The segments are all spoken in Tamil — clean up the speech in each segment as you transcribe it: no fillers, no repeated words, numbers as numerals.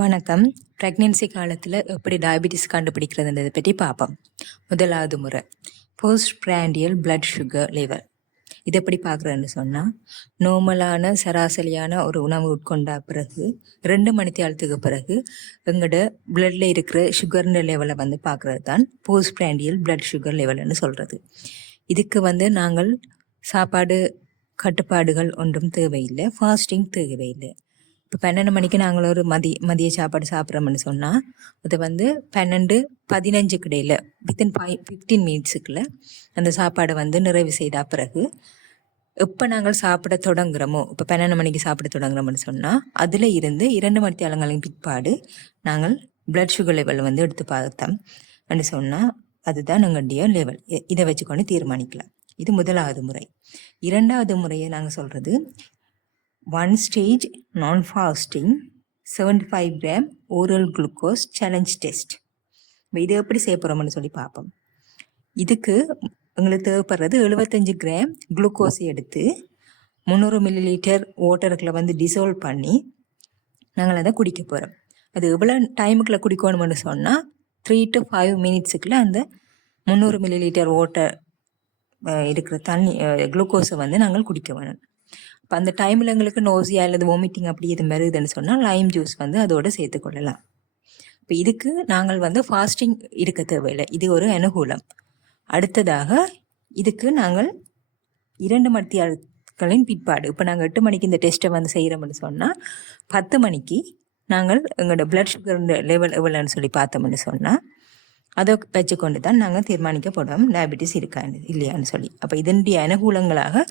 வணக்கம். ப்ரெக்னென்சி காலத்தில் எப்படி டயபெட்டிஸ் கண்டுபிடிக்கிறதுன்றதை பற்றி பார்ப்போம். முதலாவது முறை post prandial blood sugar level. இது எப்படி பார்க்குறேன்னு சொன்னால், நார்மலான சராசரியான ஒரு உணவு உட்கொண்ட பிறகு 2 மணித்தியாலத்துக்கு பிறகு எங்களோட பிளட்டில் இருக்கிற சுகர்ன்ற லெவலை வந்து பார்க்குறது தான் போஸ்ட் பிராண்டியல் பிளட் சுகர் லெவல்னு சொல்கிறது. இதுக்கு நாங்கள் சாப்பாடு கட்டுப்பாடுகள் ஒன்றும் தேவையில்லை, ஃபாஸ்டிங் தேவையில்லை. இப்போ 12 மணிக்கு நாங்கள் ஒரு மதிய சாப்பாடு சாப்பிட்றோம்னு சொன்னால் அது 12-15 இடையில் வித்தின் 15 மினிட்ஸுக்குள்ள அந்த சாப்பாடை நிறைவு செய்த பிறகு எப்போ நாங்கள் சாப்பிட தொடங்குறோமோ, இப்போ 12 மணிக்கு சாப்பிட தொடங்குறோம்னு சொன்னால் அதில் இருந்து 2 மணித்தியாலங்களின் பிற்பாடு நாங்கள் பிளட் சுகர் லெவல் எடுத்து பார்த்தோம் அப்படின்னு சொன்னால் அதுதான் எங்களுடைய லெவல். இதை வச்சுக்கொண்டு தீர்மானிக்கலாம். இது முதலாவது முறை. இரண்டாவது முறையை நாங்கள் சொல்கிறது 1 stage non-fasting 75 gram oral glucose challenge test. இது எப்படி செய்ய போகிறோம்னு சொல்லி பார்ப்போம். இதுக்கு எங்களுக்கு தேவைப்படுறது 75 கிராம் குளுக்கோஸை எடுத்து 300 மில்லிலிட்டர் வாட்டருக்குள்ள டிசால்வ் பண்ணி நாங்கள் அதை குடிக்க போகிறோம். அது எவ்வளோ டைமுக்குள்ளே குடிக்கணும்னு சொன்னால் 3 to 5 மினிட்ஸுக்குள்ளே அந்த 300 மில்லிலிட்டர் வாட்டர் இருக்கிற தண்ணி குளுக்கோஸை நாங்கள் குடிக்க வேணும். இப்போ அந்த டைமில் எங்களுக்கு நோசியா அல்லது வாமிட்டிங் அப்படி இது வருதுன்னு சொன்னால் லைம் ஜூஸ் அதோடு சேர்த்துக்கொள்ளலாம். இப்போ இதுக்கு நாங்கள் ஃபாஸ்டிங் இருக்க தேவையில்லை, இது ஒரு அனுகூலம். அடுத்ததாக இதுக்கு நாங்கள் 2 மணித்தியாலங்களின் பிற்பாடு, இப்போ நாங்கள் 8 மணிக்கு இந்த டெஸ்ட்டை செய்கிறோம்னு சொன்னால் 10 மணிக்கு நாங்கள் எங்களோட பிளட் சுகர் லெவல் எவ்வளோன்னு சொல்லி பார்த்தோம்னு சொன்னால் அதை வச்சுக்கொண்டு தான் நாங்கள் தீர்மானிக்கப்படுவோம் டயபெட்டிஸ் இருக்கான்னு இல்லையான்னு சொல்லி. அப்போ இதனுடைய அனுகூலங்களாக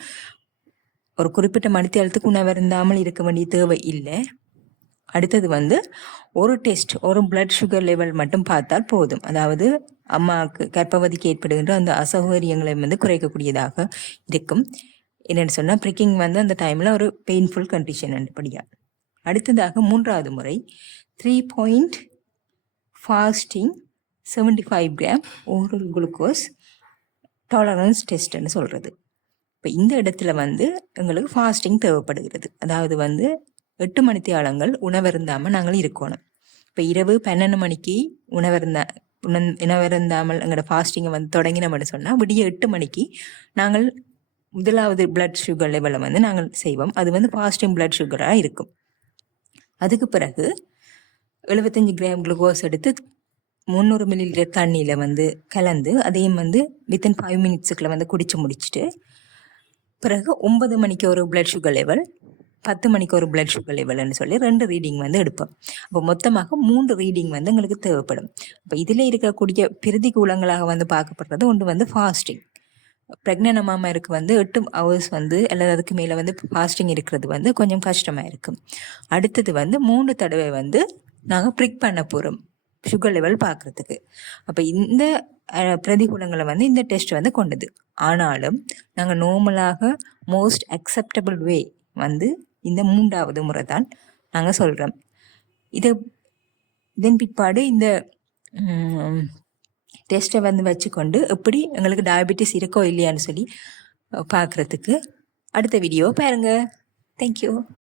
ஒரு குறிப்பிட்ட மணித்தியாலத்துக்கு உணவருந்தாமல் இருக்க வேண்டிய தேவை இல்லை. அடுத்தது ஒரு டெஸ்ட், ஒரு பிளட் சுகர் லெவல் மட்டும் பார்த்தால் போதும். அதாவது அம்மாவுக்கு கர்ப்பவதிக்கு ஏற்படுகின்ற அந்த அசௌகரியங்களை குறைக்கக்கூடியதாக இருக்கும். என்னென்னு சொன்னால் ப்ரிக்கிங் அந்த டைமில் ஒரு பெயின்ஃபுல் கண்டிஷன் அப்படியா. அடுத்ததாக மூன்றாவது முறை 3 point fasting 75 gram oral glucose tolerance டெஸ்ட்னு சொல்கிறது. இப்போ இந்த இடத்துல எங்களுக்கு ஃபாஸ்டிங் தேவைப்படுகிறது. அதாவது 8 மணித்தியாலங்கள் உணவருந்தாமல் நாங்கள் இருக்கணும். இப்போ இரவு 12 மணிக்கு உணவருந்தாமல் எங்களோட ஃபாஸ்டிங்கை தொடங்கினோம்னு சொன்னால் விடிய 8 மணிக்கு நாங்கள் முதலாவது பிளட் சுகர் லெவலை நாங்கள் செய்வோம். அது ஃபாஸ்டிங் பிளட் சுகராக இருக்கும். அதுக்கு பிறகு 75 கிராம் குளுக்கோஸ் எடுத்து 300 மில்லிலிட்டர் தண்ணியில் கலந்து அதையும் வித்தின் 5 மினிட்ஸுக்குள்ள குடிச்சு முடிச்சுட்டு பிறகு 9 மணிக்கு ஒரு பிளட் சுகர் லெவல், 10 மணிக்கு ஒரு பிளட் சுகர் லெவல்னு சொல்லி 2 ரீடிங் எடுப்போம். அப்போ மொத்தமாக 3 ரீடிங் எங்களுக்கு தேவைப்படும். இப்போ இதில் இருக்கக்கூடிய பிரதிகூலங்களாக பார்க்கப்படுறது ஒன்று ஃபாஸ்டிங். ப்ரெக்னென்ட் அம்மாருக்கு 8 ஹவர்ஸ் அல்லது அதுக்கு மேலே ஃபாஸ்டிங் இருக்கிறது கொஞ்சம் கஷ்டமாக இருக்கும். அடுத்தது 3 தடவை நாங்கள் ப்ரிக் பண்ண போகிறோம் சுகர் லெவல் பார்க்குறதுக்கு. அப்போ இந்த பிரதிகூலங்களை இந்த டெஸ்ட் கொண்டது. ஆனாலும் நாங்கள் நார்மலாக மோஸ்ட் அக்செப்டபிள் வே இந்த 3வது முறை தான் நாங்கள் சொல்கிறோம். இதன் பிற்பாடு இந்த டெஸ்ட்டை வச்சுக்கொண்டு எப்படி எங்களுக்கு டயபெட்டிஸ் இருக்கோ இல்லையான்னு சொல்லி பார்க்குறதுக்கு அடுத்த வீடியோ பாருங்கள். தேங்க்யூ.